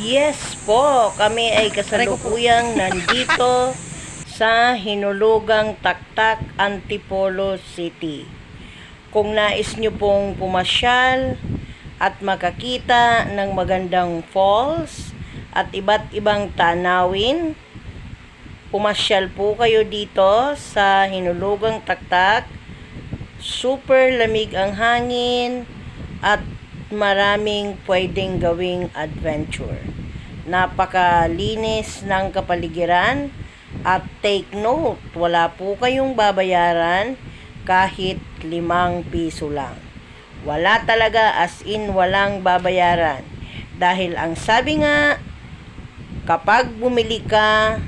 Yes po, kami ay kasalukuyang nandito sa Hinulugang Taktak, Antipolo City. Kung nais nyo pong pumasyal at makakita ng magandang falls at iba't ibang tanawin, pumasyal po kayo dito sa Hinulugang Taktak. Super lamig ang hangin at maraming pwedeng gawing adventure. Napakalinis ng kapaligiran at take note, wala po kayong babayaran kahit 5 piso lang. Wala talaga, as in walang babayaran. Dahil ang sabi nga, kapag bumili ka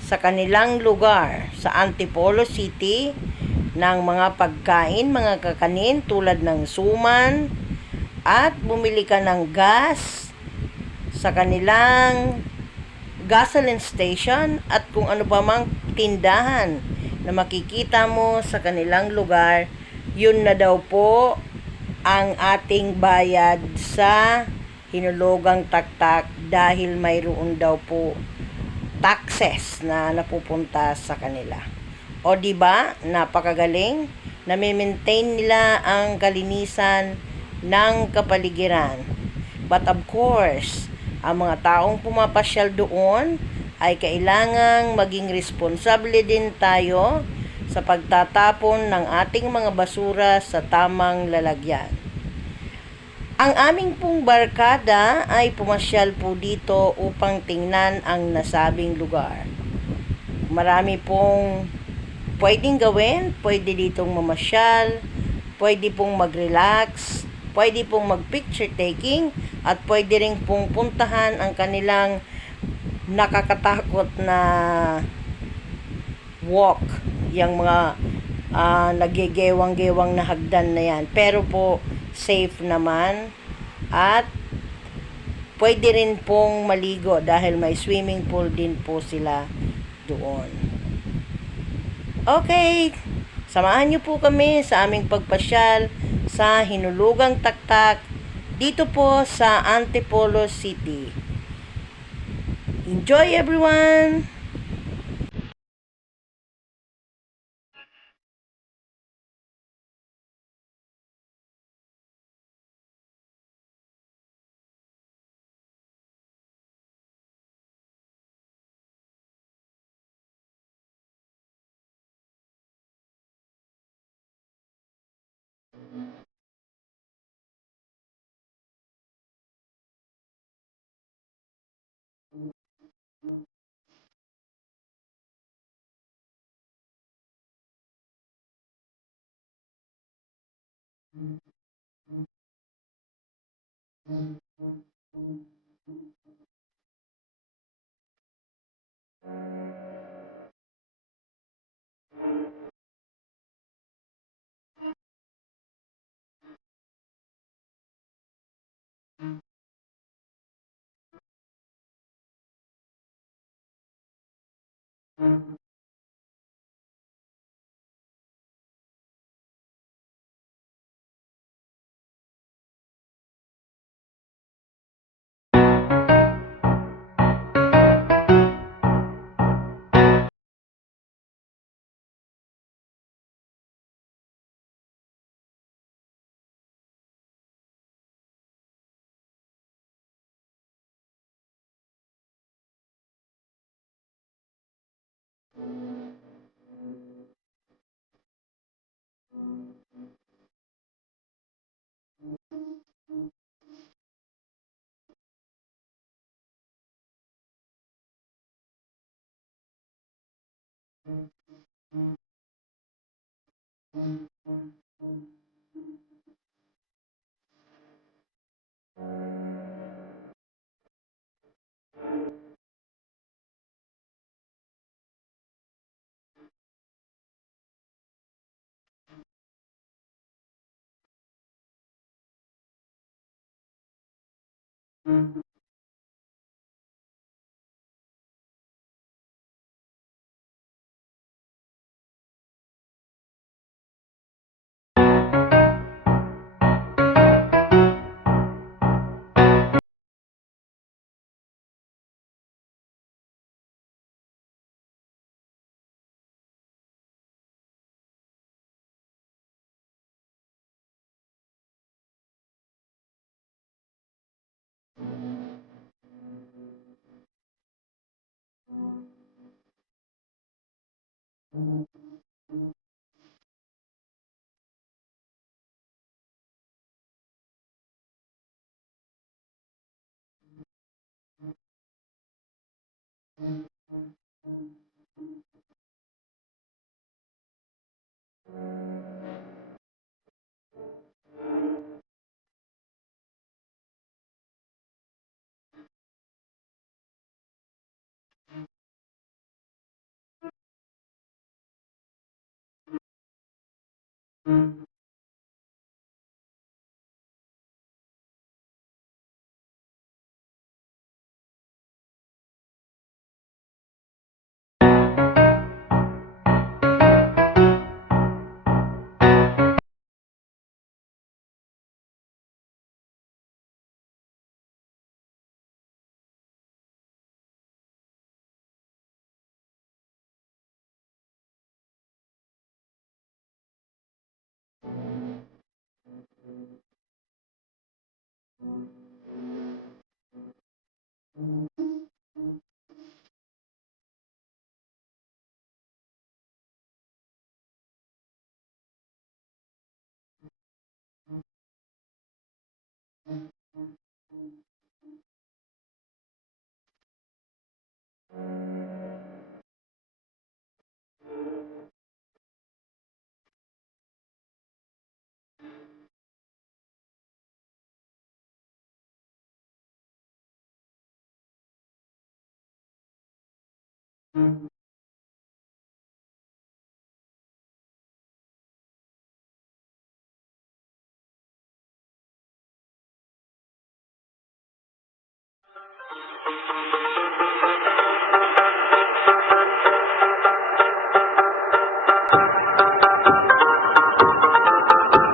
sa kanilang lugar sa Antipolo City ng mga pagkain, mga kakanin tulad ng suman, at bumili ka ng gas sa kanilang gasoline station at kung ano pa mang tindahan na makikita mo sa kanilang lugar, yun na daw po ang ating bayad sa Hinulugang Taktak dahil mayroon daw po taxes na napupunta sa kanila. O di ba? Napakagaling. Nami-maintain nila ang kalinisan ng kapaligiran. But of course, ang mga taong pumapasyal doon ay kailangang maging responsable din tayo sa pagtatapon ng ating mga basura sa tamang lalagyan. Ang aming pong barkada ay pumasyal po dito upang tingnan ang nasabing lugar. Marami pong pwedeng gawin, pwede ditong mamasyal, pwede pong mag-relax, pwede pong mag-picture taking, at pwede rin pong puntahan ang kanilang nakakatakot na walk, yung mga nagigewang-gewang na hagdan na yan. Pero po, safe naman, at pwede rin pong maligo dahil may swimming pool din po sila doon. Okay, samahan niyo po kami sa aming pagpasyal sa Hinulugang Taktak dito po sa Antipolo City. Enjoy everyone!